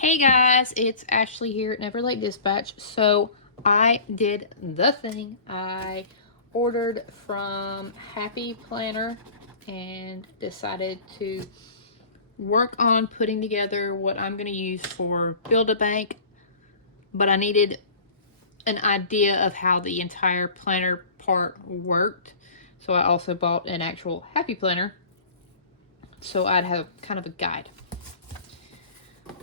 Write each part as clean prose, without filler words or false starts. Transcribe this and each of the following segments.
Hey guys, it's Ashley here at Never Late Dispatch. So I did the thing. I ordered from Happy Planner and decided to work on putting together what I'm going to use for Build-A-Bank, but I needed an idea of how the entire planner part worked. So I also bought an actual Happy Planner so I'd have kind of a guide,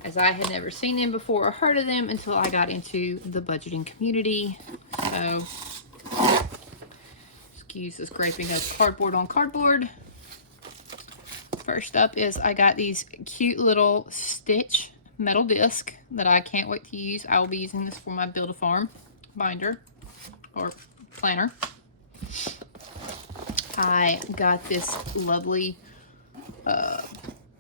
as I had never seen them before or heard of them until I got into the budgeting community. So, excuse the scraping of cardboard on cardboard. First up is I got these cute little Stitch metal disc that I can't wait to use. I will be using this for my Build-A-Farm binder or planner. I got this lovely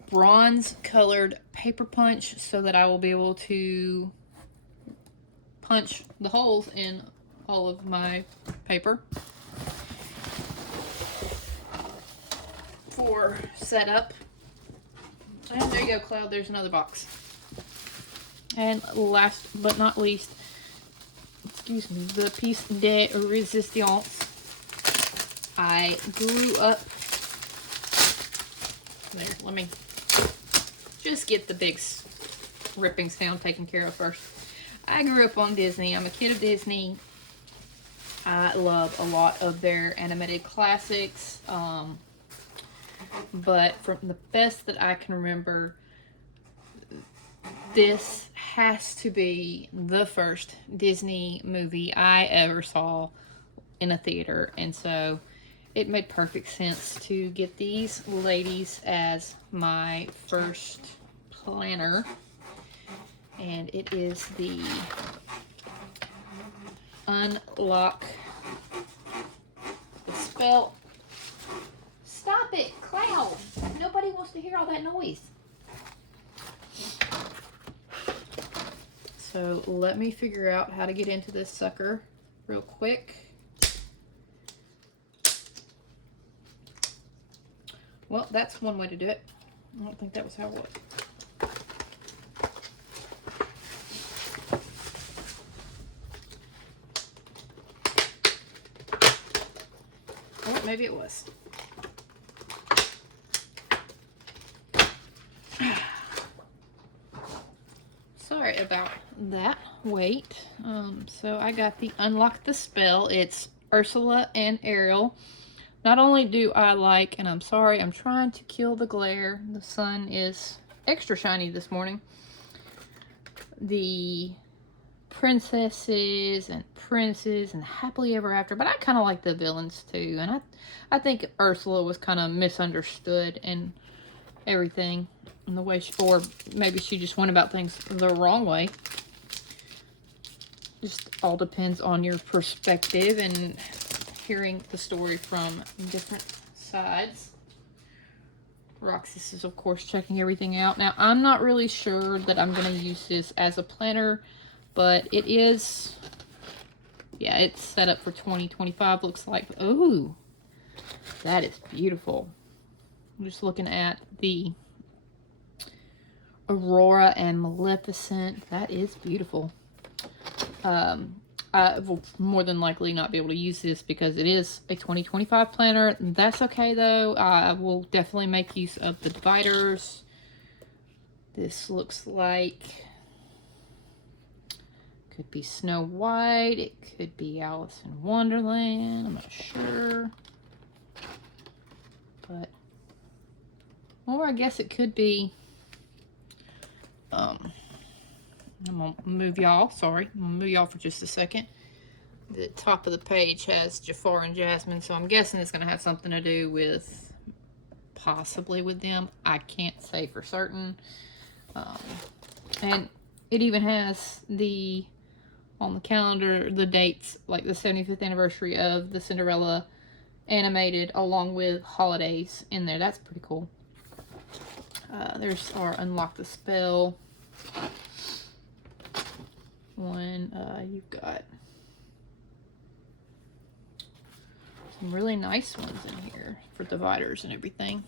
bronze colored paper punch so that I will be able to punch the holes in all of my paper for setup. And there you go, Cloud, there's another box. And last but not least, excuse me, the piece de resistance. I grew up, there, let me just get the big ripping sound taken care of first. I grew up on Disney. I'm a kid of Disney. I love a lot of their animated classics. But from the best that I can remember, this has to be the first Disney movie I ever saw in a theater. And so it made perfect sense to get these ladies as my first planner. And it is the Unlock the Spell. Stop it, Cloud! Nobody wants to hear all that noise. So let me figure out how to get into this sucker real quick. Well, that's one way to do it. I don't think that was how it was. Oh, maybe it was. Sorry about that. Wait. So I got the Unlock the Spell. It's Ursula and Ariel. Not only do I like, and I'm sorry, I'm trying to kill the glare. The sun is extra shiny this morning. The princesses and princes and happily ever after, but I kind of like the villains too. And I think Ursula was kind of misunderstood and everything. And the way she, or maybe she just went about things the wrong way. Just all depends on your perspective and hearing the story from different sides. Roxas is, of course, checking everything out. Now, I'm not really sure that I'm going to use this as a planner, but it is, yeah, it's set up for 2025, looks like. Oh, that is beautiful. I'm just looking at the Aurora and Maleficent. That is beautiful. I will more than likely not be able to use this because it is a 2025 planner. That's okay though. I will definitely make use of the dividers. This looks like, could be Snow White. It could be Alice in Wonderland. I'm not sure. But, or I guess it could be, I'm going to move y'all, sorry. I'm going to move y'all for just a second. The top of the page has Jafar and Jasmine, so I'm guessing it's going to have something to do with, possibly with them. I can't say for certain. And it even has the, on the calendar, the dates, like the 75th anniversary of the Cinderella animated, along with holidays in there. That's pretty cool. There's our Unlock the Spell one. You've got some really nice ones in here for dividers and everything.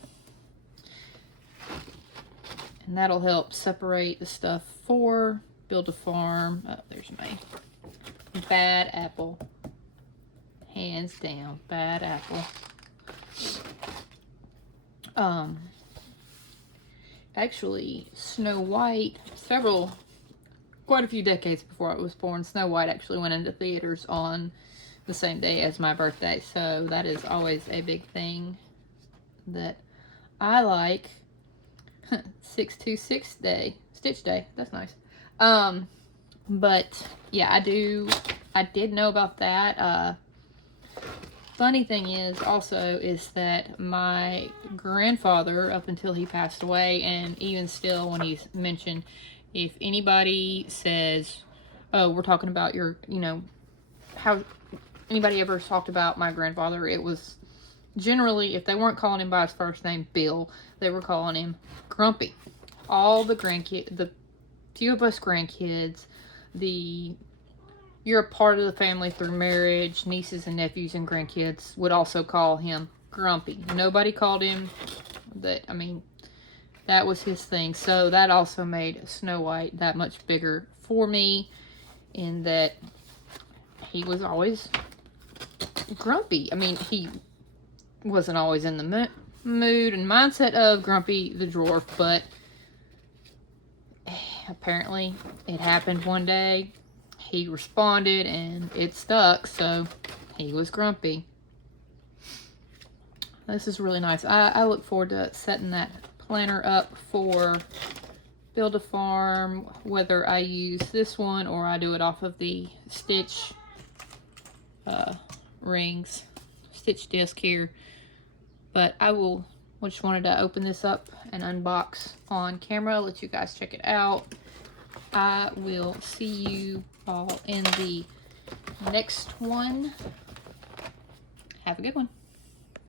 And that'll help separate the stuff for Build a Farm. Oh, there's my bad apple. Hands down, bad apple. Actually, Snow White, quite a few decades before I was born, Snow White actually went into theaters on the same day as my birthday. So that is always a big thing that I like. 626 day, Stitch Day. That's nice. But yeah, I did know about that. Funny thing is that my grandfather, up until he passed away, and even still when he's mentioned, if anybody says, oh, we're talking about your, how anybody ever talked about my grandfather, it was generally, if they weren't calling him by his first name, Bill, they were calling him Grumpy. All the few of us grandkids, you're a part of the family through marriage, nieces and nephews and grandkids would also call him Grumpy. Nobody called him that. I mean, that was his thing. So that also made Snow White that much bigger for me, in that he was always grumpy. I mean, he wasn't always in the mood and mindset of Grumpy the Dwarf, but apparently it happened one day. He responded and it stuck, so he was grumpy. This is really nice. I look forward to setting that planner up for Build a Farm, whether I use this one or I do it off of the Stitch rings, Stitch disc here. But I just wanted to open this up and unbox on camera, let you guys check it out. I will see you all in the next one. Have a good one.